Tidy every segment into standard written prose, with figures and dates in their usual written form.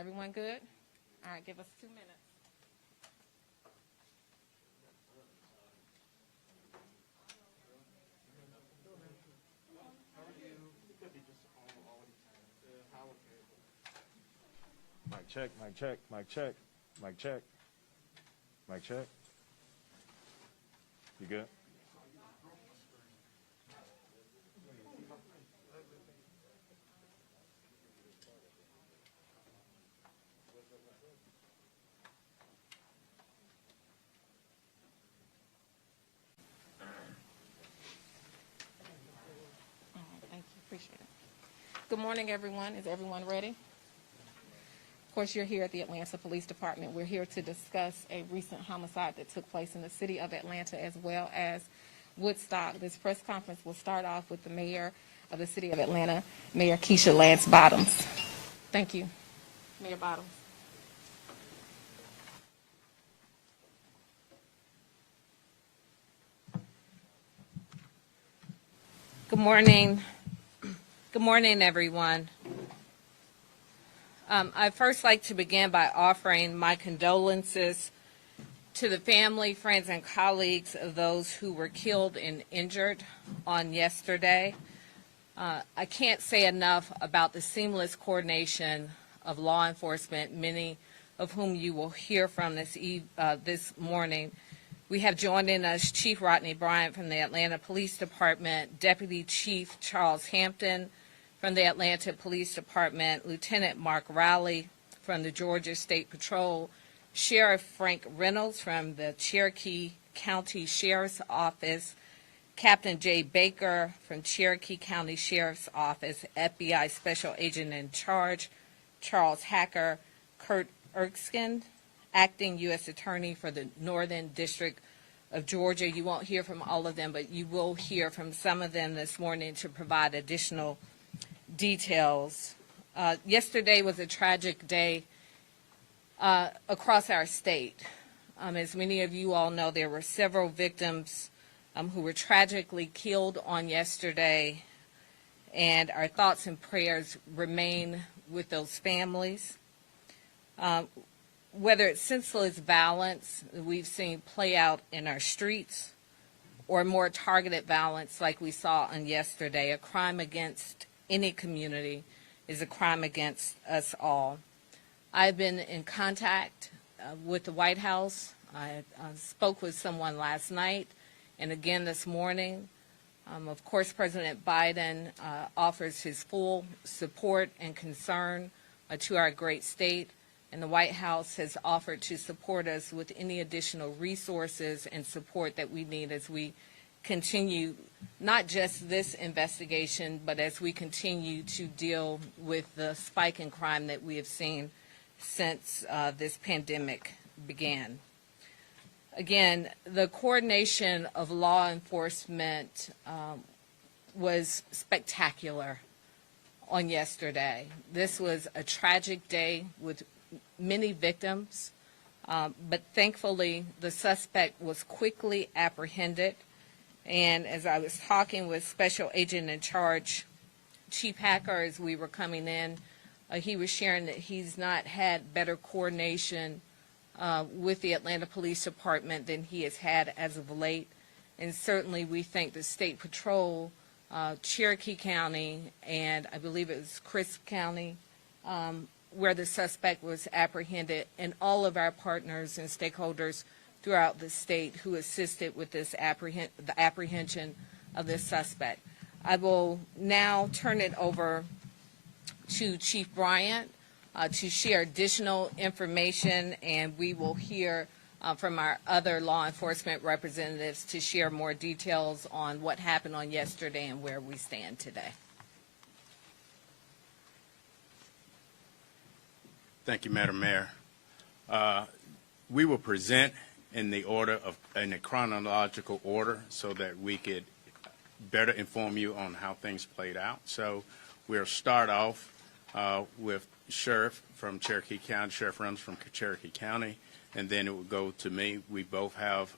Everyone good? All right, give us 2 minutes. Mic check, mic check, mic check, mic check, mic check. You good? All right, thank you. Appreciate it. Good morning, everyone. Is everyone ready? Of course, you're here at the Atlanta Police Department. We're here to discuss a recent homicide that took place in the city of Atlanta as well as Woodstock. This press conference will start off with the mayor of the city of Atlanta, Mayor Keisha Lance Bottoms. Thank you, Mayor Bottoms. Good morning. Good morning, everyone. I'd first like to begin by offering my condolences to the family, friends, and colleagues of those who were killed and injured on yesterday. I can't say enough about the seamless coordination of law enforcement, many of whom you will hear from this morning. We have joining us Chief Rodney Bryant from the Atlanta Police Department, Deputy Chief Charles Hampton from the Atlanta Police Department, Lieutenant Mark Rowley from the Georgia State Patrol, Sheriff Frank Reynolds from the Cherokee County Sheriff's Office, Captain Jay Baker from Cherokee County Sheriff's Office, FBI Special Agent in Charge Charles Hacker, Kurt Erskine, Acting U.S. Attorney for the Northern District of Georgia. You won't hear from all of them, but you will hear from some of them this morning to provide additional details. Yesterday was a tragic day across our state. As many of you all know, there were several victims who were tragically killed on yesterday, and our thoughts and prayers remain with those families. Whether it's senseless violence we've seen play out in our streets or more targeted violence like we saw on yesterday, a crime against any community is a crime against us all. I've been in contact with the White House. I spoke with someone last night and again this morning. Of course, President Biden offers his full support and concern to our great state, and the White House has offered to support us with any additional resources and support that we need as we continue not just this investigation, but as we continue to deal with the spike in crime that we have seen since this pandemic began. Again, the coordination of law enforcement was spectacular on yesterday. This was a tragic day with many victims, but thankfully the suspect was quickly apprehended. And as I was talking with Special Agent in Charge, Chief Hacker, as we were coming in, he was sharing that he's not had better coordination with the Atlanta Police Department than he has had as of late. And certainly we thank the State Patrol, Cherokee County, and I believe it was Crisp County, where the suspect was apprehended, and all of our partners and stakeholders throughout the state who assisted with this the apprehension of this suspect. I will now turn it over to Chief Bryant to share additional information, and we will hear from our other law enforcement representatives to share more details on what happened on yesterday and where we stand today. Thank you, Madam Mayor. We will present in the chronological order so that we could better inform you on how things played out. So we'll start off with Sheriff from Cherokee County, Sheriff Reynolds from Cherokee County, and then it will go to me. We both have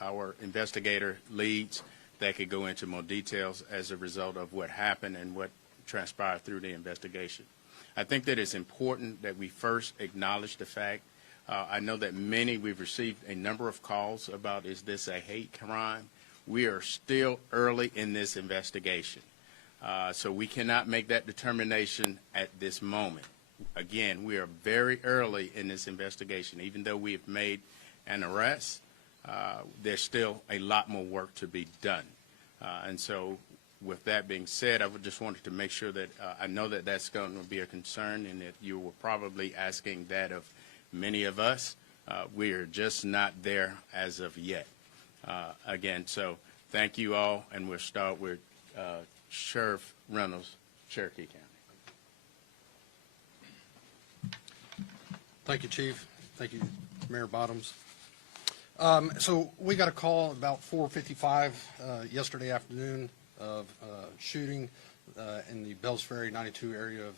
our investigator leads that could go into more details as a result of what happened and what transpired through the investigation. I think that it's important that we first acknowledge the fact. I know that we've received a number of calls about, is this a hate crime? We are still early in this investigation. So we cannot make that determination at this moment. Again, we are very early in this investigation. Even though we have made an arrest, there's still a lot more work to be done. And so with that being said, I would just wanted to make sure that I know that that's going to be a concern and that you were probably asking that of many of us. We are just not there as of yet. Again, so thank you all, and we'll start with Sheriff Reynolds, Cherokee County. Thank you, Chief. Thank you, Mayor Bottoms. So we got a call about 4:55 yesterday afternoon of shooting in the Bells Ferry 92 area of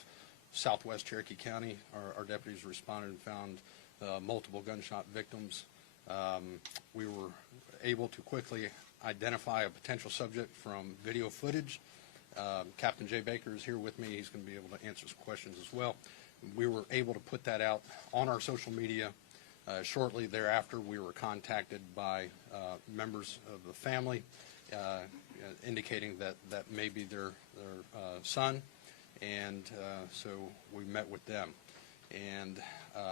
southwest Cherokee County. Our deputies responded and found multiple gunshot victims. We were able to quickly identify a potential subject from video footage. Captain Jay Baker is here with me. He's going to be able to answer some questions as well. We were able to put that out on our social media. Shortly thereafter, we were contacted by members of the family indicating that may be their son, and so we met with them. And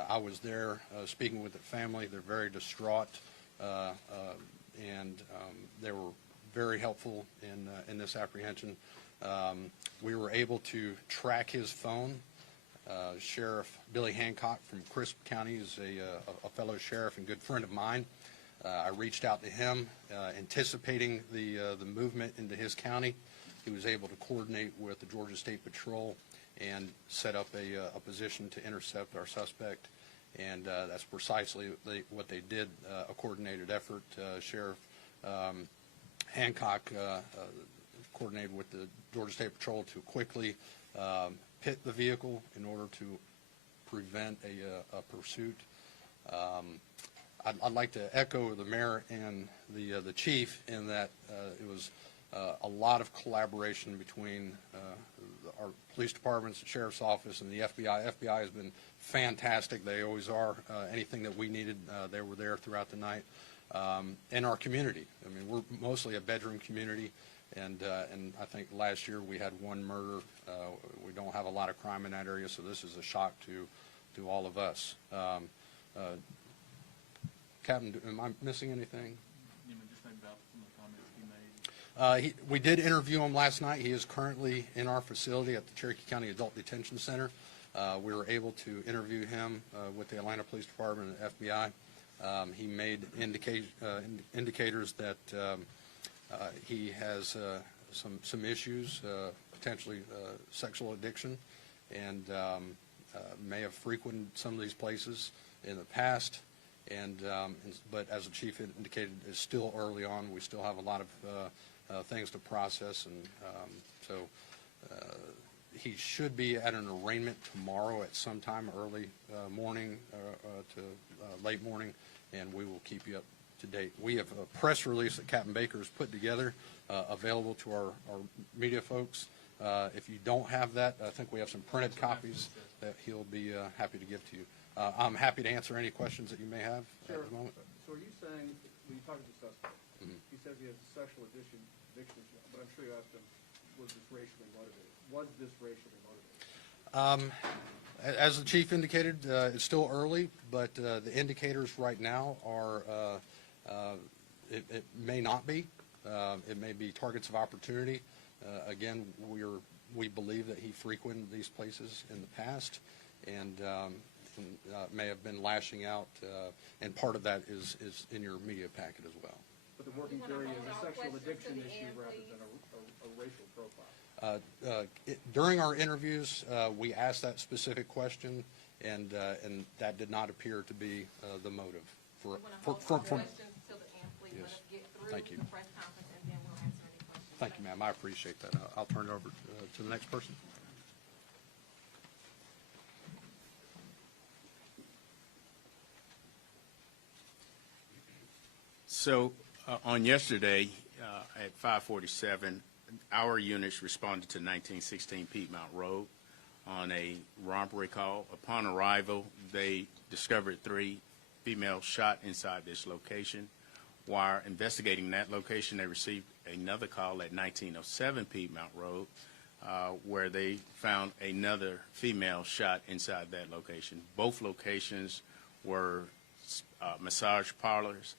I was there speaking with the family. They're very distraught, and they were very helpful in this apprehension. We were able to track his phone. Sheriff Billy Hancock from Crisp County is a fellow sheriff and good friend of mine. I reached out to him, anticipating the movement into his county. He was able to coordinate with the Georgia State Patrol and set up a position to intercept our suspect, and that's precisely what they did, a coordinated effort. Sheriff Hancock coordinated with the Georgia State Patrol to quickly pit the vehicle in order to prevent a pursuit. I'd like to echo the mayor and the chief in that it was a lot of collaboration between our police departments, the sheriff's office, and the FBI. FBI has been fantastic. They always are. Anything that we needed, they were there throughout the night. And our community. I mean, we're mostly a bedroom community. And I think last year we had one murder. We don't have a lot of crime in that area, so this is a shock to all of us. Captain, am I missing anything? Just maybe about some of the comments he made. We did interview him last night. He is currently in our facility at the Cherokee County Adult Detention Center. We were able to interview him with the Atlanta Police Department and FBI. He made indicators that he has some issues, potentially sexual addiction, and may have frequented some of these places in the past. But as the chief indicated, it's still early on. We still have a lot of things to process, and so he should be at an arraignment tomorrow at some time early morning to late morning, and we will keep you up to date. We have a press release that Captain Baker has put together available to our media folks. If you don't have that, I think we have some printed copies that he'll be happy to give to you. I'm happy to answer any questions that you may have at the moment. So are you saying, when you talk to the suspect, he says he has sexual addiction, but I'm sure you asked him, was this racially motivated? Was this racially motivated? As the chief indicated, it's still early, but the indicators right now are it may not be. It may be targets of opportunity. Again, we believe that he frequented these places in the past, and may have been lashing out, and part of that is in your media packet as well. But the working theory is a sexual addiction issue rather than a racial profile. During our interviews, we asked that specific question, and that did not appear to be the motive. Yes. Thank you. Thank you, ma'am. I appreciate that. I'll turn it over to the next person. So on yesterday at 5:47, our units responded to 1916 Piedmont Road. on a robbery call. Upon arrival, they discovered 3 females shot inside this location. While investigating that location, they received another call at 1907 Piedmont Road, where they found another female shot inside that location. Both locations were massage parlors,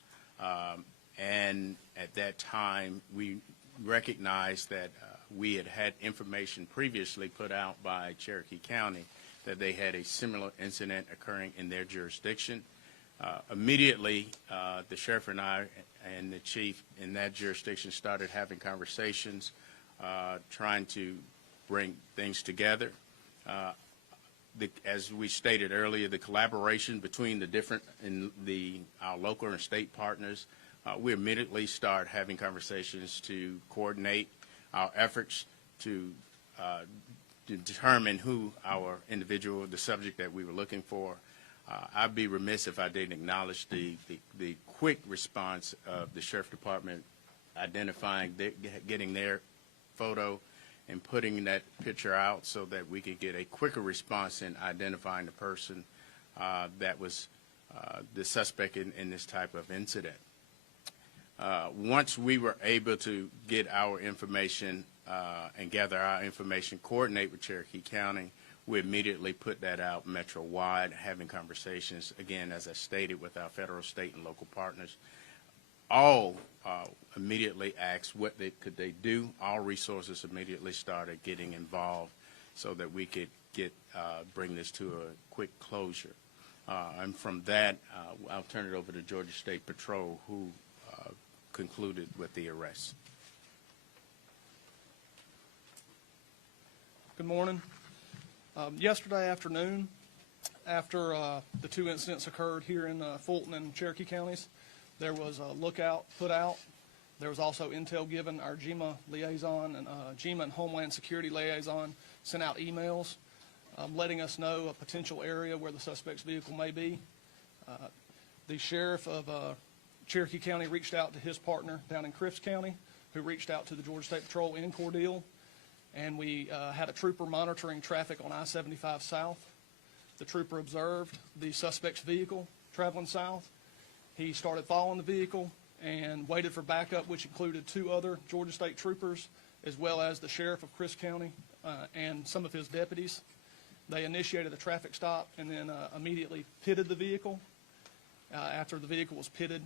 and at that time, we recognized that we had information previously put out by Cherokee County that they had a similar incident occurring in their jurisdiction. Immediately, the sheriff and I and the chief in that jurisdiction started having conversations, trying to bring things together. As we stated earlier, the collaboration between the different our local and state partners, we immediately start having conversations to coordinate our efforts to determine who the subject that we were looking for. I'd be remiss if I didn't acknowledge the quick response of the Sheriff Department identifying, getting their photo and putting that picture out so that we could get a quicker response in identifying the person that was the suspect in this type of incident. Once we were able to get our information and gather our information, coordinate with Cherokee County, we immediately put that out metro-wide, having conversations, again, as I stated, with our federal, state, and local partners. All immediately asked what could they do. All resources immediately started getting involved so that we could bring this to a quick closure. And from that, I'll turn it over to Georgia State Patrol, who concluded with the arrest. Good morning. Yesterday afternoon, after the 2 incidents occurred here in Fulton and Cherokee counties, there was a lookout put out. There was also intel given. Our GEMA liaison and GEMA and Homeland Security liaison sent out emails letting us know a potential area where the suspect's vehicle may be. The sheriff of Cherokee County reached out to his partner down in Crifts County, who reached out to the Georgia State Patrol in Cordele. And we had a trooper monitoring traffic on I-75 South. The trooper observed the suspect's vehicle traveling south. He started following the vehicle and waited for backup, which included 2 other Georgia State troopers, as well as the sheriff of Crist County and some of his deputies. They initiated a traffic stop and then immediately pitted the vehicle. After the vehicle was pitted,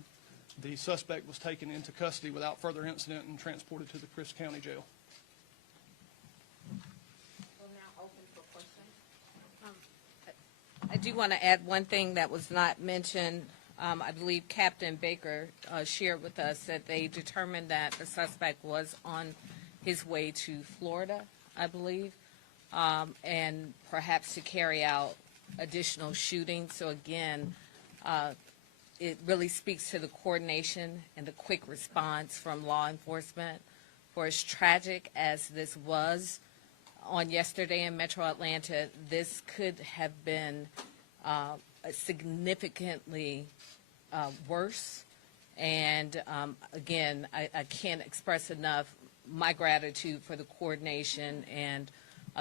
the suspect was taken into custody without further incident and transported to the Crist County Jail. I do want to add one thing that was not mentioned. I believe Captain Baker shared with us that they determined that the suspect was on his way to Florida, I believe, and perhaps to carry out additional shootings. So again, it really speaks to the coordination and the quick response from law enforcement. For as tragic as this was on yesterday in Metro Atlanta, this could have been significantly worse. And again, I can't express enough my gratitude for the coordination, and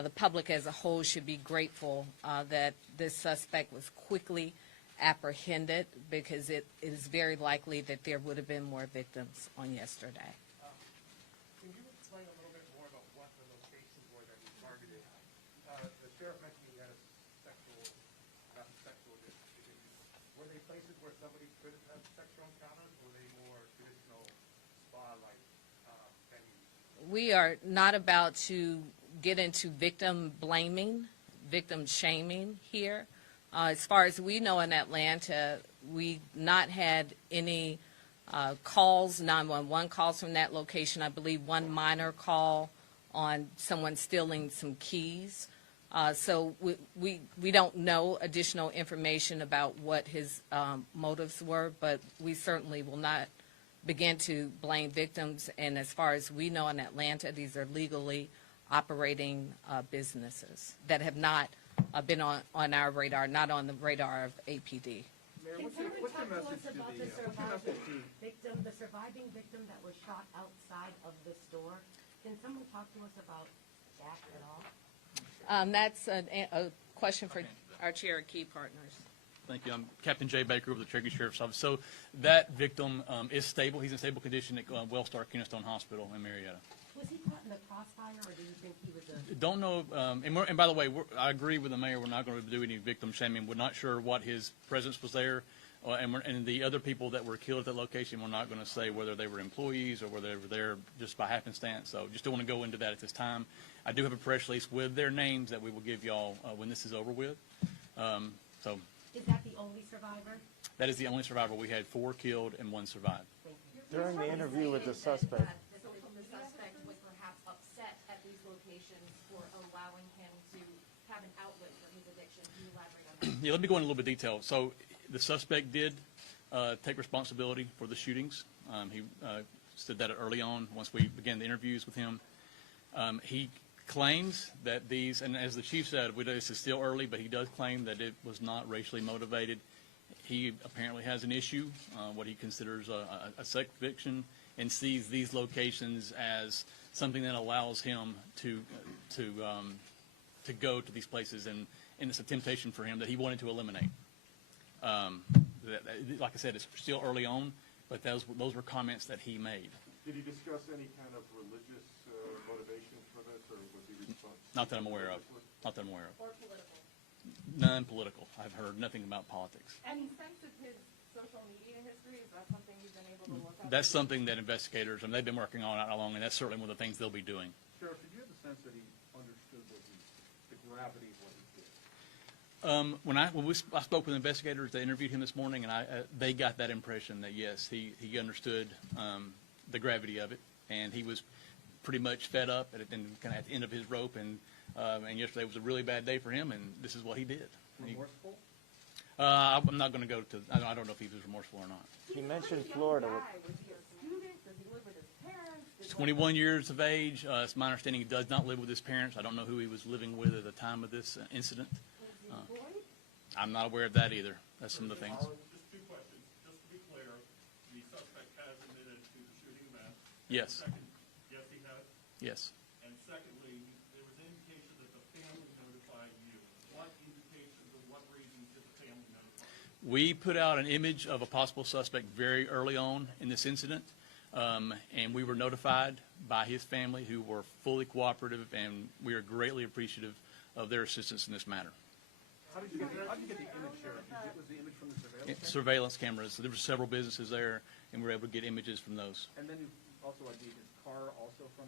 the public as a whole should be grateful that this suspect was quickly apprehended, because it is very likely that there would have been more victims on yesterday. Can you explain a little bit more about what the locations were that you targeted? The sheriff mentioned you had a sexual addiction. Were they places where somebody could have sexual encounters, or were they more traditional spa-like venues? We are not about to get into victim blaming, victim shaming here. As far as we know in Atlanta, we've not had any calls, 911 calls from that location. I believe one minor call on someone stealing some keys. So we don't know additional information about what his motives were, but we certainly will not begin to blame victims. And as far as we know in Atlanta, these are legally operating businesses that have not been on our radar, not on the radar of APD. Mayor, Can what's your someone talk to message us to about the, the what's your message to? the surviving victim that was shot outside of the store? Can someone talk to us about that at all? That's a question for our Cherokee partners. Thank you. I'm Captain Jay Baker of the Cherokee Sheriff's Office. So that victim is stable. He's in stable condition at Wellstar Kennestone Hospital in Marietta. Was he caught in the crossfire, or do you think he was a? Don't know. And by the way, I agree with the mayor. We're not going to do any victim shaming. We're not sure what his presence was there. And the other people that were killed at that location, we're not going to say whether they were employees or whether they were there just by happenstance. So just don't want to go into that at this time. I do have a press release with their names that we will give y'all when this is over with. So Is that the only survivor? that is the only survivor. We had 4 killed and 1 survived. Thank you. During the interview with the suspect, The suspect was perhaps upset at these locations for allowing him to have an outlet for his addiction. Can you elaborate on that? Yeah, let me go into a little bit of detail. So the suspect did take responsibility for the shootings. He said that early on once we began the interviews with him. He claims that these, and as the chief said, this is still early, but he does claim that it was not racially motivated. He apparently has an issue, what he considers a sex addiction, and sees these locations as something that allows him to go to these places, and it's a temptation for him that he wanted to eliminate. Like I said, it's still early on, but those were comments that he made. Did he discuss any kind of religious motivation for this, or was he responsible? Not that I'm aware of. Not that I'm aware of. Or political? None political. I've heard nothing about politics. Any sense of his social media history? Is that something you've been able to look up? That's something that investigators, and they've been working on it along, and that's certainly one of the things they'll be doing. Sheriff, did you have the sense that he understood the gravity of what he did? I spoke with investigators that interviewed him this morning, and they got that impression that yes, he understood the gravity of it, and he was pretty much fed up and kind of at the end of his rope, and yesterday was a really bad day for him, and this is what he did. Remorseful? I'm not going to go to. I don't know if he was remorseful or not. he mentioned Florida. Was he a student? Does he live with his parents? He's 21 years of age. It's my understanding he does not live with his parents. I don't know who he was living with at the time of this incident. I'm not aware of that either. That's some of the things. Just 2 questions. Just to be clear, the suspect has admitted to the shooting event. Yes. Second, yes, he has. Yes. And secondly, there was an indication that the family notified you. What indications or what reasons did the family notify you? We put out an image of a possible suspect very early on in this incident, and we were notified by his family, who were fully cooperative, and we are greatly appreciative of their assistance in this matter. How did you get the image, Sheriff? Was the image from the surveillance? Surveillance cameras. There were several businesses there, and we were able to get images from those. And then you also ID'd his car also from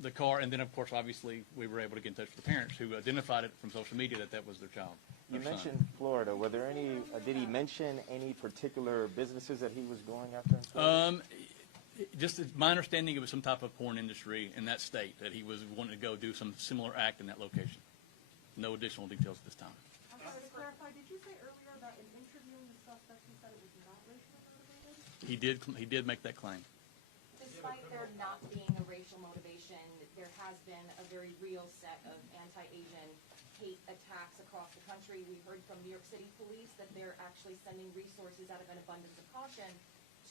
The car, and then, of course, obviously, we were able to get in touch with the parents who identified it from social media that was their child. You their son. mentioned Florida. Were there any? Did he mention any particular businesses that he was going after in Florida? Just my understanding, it was some type of porn industry in that state that he was wanting to go do some similar act in that location. No additional details at this time. I'm sorry to clarify, did you say earlier that in interviewing the suspect, he said it was not racially motivated? He did make that claim. Despite there not being a racial motivation, there has been a very real set of anti-Asian hate attacks across the country. We heard from New York City police that they're actually sending resources out of an abundance of caution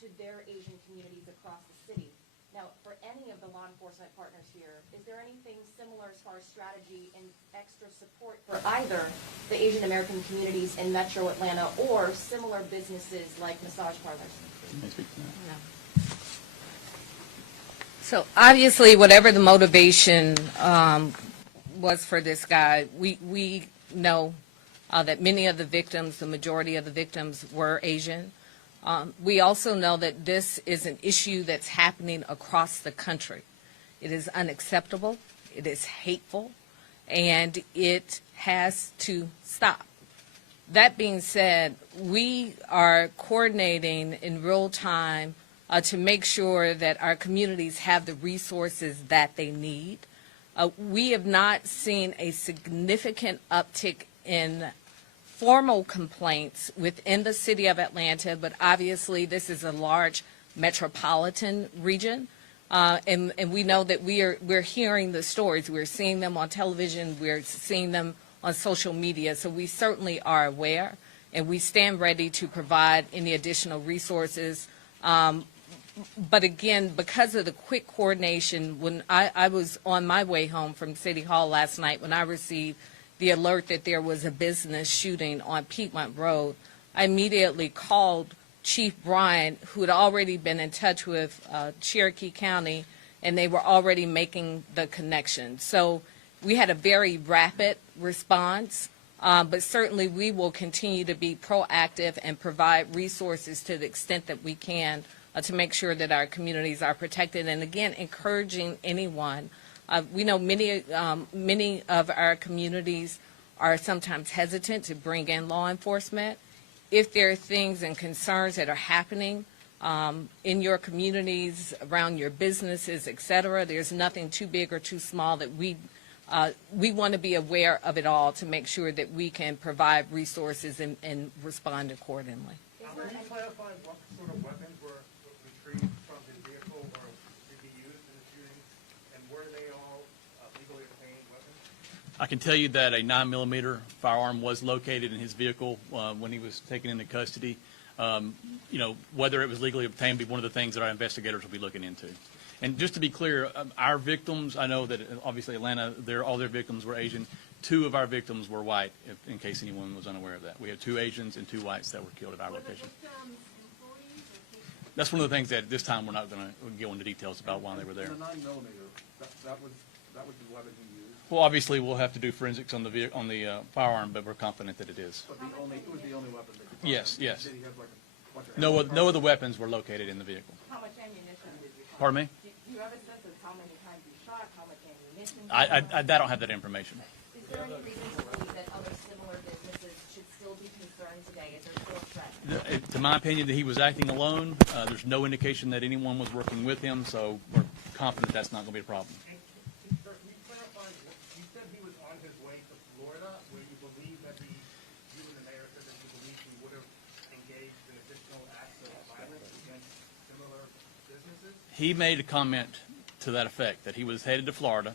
to their Asian communities across the city. Now, for any of the law enforcement partners here, is there anything similar as far as strategy and extra support for either the Asian American communities in Metro Atlanta or similar businesses like massage parlors? So obviously, whatever the motivation was for this guy, we know that many of the victims, the majority of the victims, were Asian. We also know that this is an issue that's happening across the country. It is unacceptable, it is hateful, and it has to stop. That being said, we are coordinating in real time to make sure that our communities have the resources that they need. We have not seen a significant uptick in formal complaints within the city of Atlanta, but obviously this is a large metropolitan region. And we know that we're hearing the stories. We're seeing them on television. We're seeing them on social media. So we certainly are aware, and we stand ready to provide any additional resources. But again, because of the quick coordination, when I was on my way home from City Hall last night, when I received the alert that there was a business shooting on Piedmont Road, I immediately called Chief Bryant, who had already been in touch with Cherokee County, and they were already making the connection. So we had a very rapid response, but certainly we will continue to be proactive and provide resources to the extent that we can to make sure that our communities are protected. And again, encouraging anyone. We know many of our communities are sometimes hesitant to bring in law enforcement. If there are things and concerns that are happening in your communities, around your businesses, et cetera, there's nothing too big or too small that we want to be aware of it all to make sure that we can provide resources and respond accordingly. Can you clarify what sort of weapons were retrieved from his vehicle or did he use in the shooting, and were they all legally obtained weapons? I can tell you that a 9mm firearm was located in his vehicle when he was taken into custody. Whether it was legally obtained will be one of the things that our investigators will be looking into. And just to be clear, our victims, I know that obviously Atlanta, all their victims were Asian. 2 of our victims were white, in case anyone was unaware of that. We have 2 Asians and 2 whites that were killed at our location. That's one of the things that this time we're not going to go into details about why they were there. The 9mm, that was the weapon he used? Well, obviously, we'll have to do forensics on the firearm, but we're confident that it is. But it was the only weapon that you found? Yes, yes. Did he have like a bunch of No other weapons were located in the vehicle. How much ammunition did you find? Pardon me? Do you have a sense of how many times you shot, how much ammunition? I don't have that information. Is there any reason to believe that other similar businesses should still be concerned today? Is there still a threat? To my opinion, that he was acting alone. There's no indication that anyone was working with him, so we're confident that's not going to be a problem. And sir, can you clarify, you said he was on his way to Florida, where you believe that you and the mayor said that you believe he would have engaged in additional acts of violence against similar businesses? He made a comment to that effect, that he was headed to Florida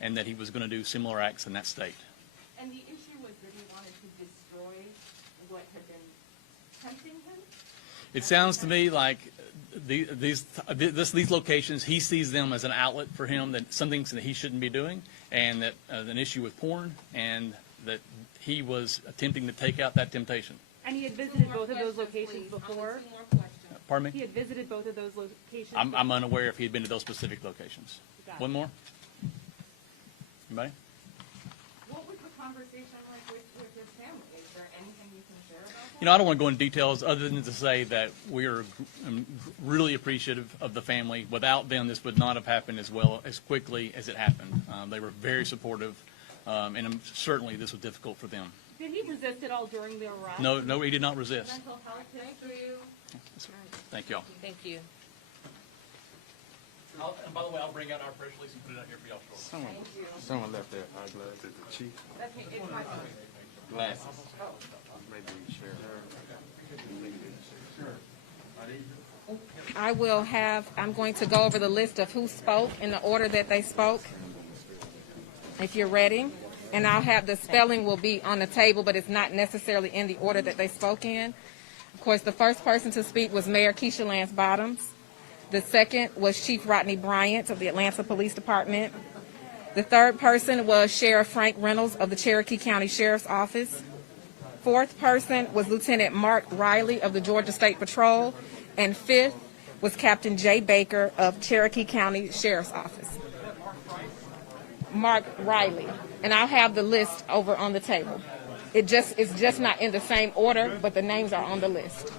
and that he was going to do similar acts in that state. And the issue was that he wanted to destroy what had been tempting him? It sounds to me like these locations, he sees them as an outlet for him, that some things that he shouldn't be doing, and that an issue with porn, and that he was attempting to take out that temptation. And he had visited both of those locations before? Pardon me? He had visited both of those locations? I'm unaware if he had been to those specific locations. Got it. One more? Anybody? What was the conversation like with his family? Is there anything you can share about that? I don't want to go into details other than to say that we are really appreciative of the family. Without them, this would not have happened as quickly as it happened. They were very supportive, and certainly this was difficult for them. Did he resist at all during the arrest? No, he did not resist. Mental health history? Thank you all. Thank you. And by the way, I'll bring out our press release and put it out here for y'all shortly. Someone left their eyeglasses. The chief That's me, it's my phone. glasses. Maybe share her. I'm going to go over the list of who spoke in the order that they spoke, if you're ready. And I'll have the spelling will be on the table, but it's not necessarily in the order that they spoke in. Of course, the first person to speak was Mayor Keisha Lance Bottoms. The second was Chief Rodney Bryant of the Atlanta Police Department. The third person was Sheriff Frank Reynolds of the Cherokee County Sheriff's Office. Fourth person was Lieutenant Mark Riley of the Georgia State Patrol. And fifth was Captain Jay Baker of Cherokee County Sheriff's Office. Mark Riley. And I'll have the list over on the table. It's just not in the same order, but the names are on the list.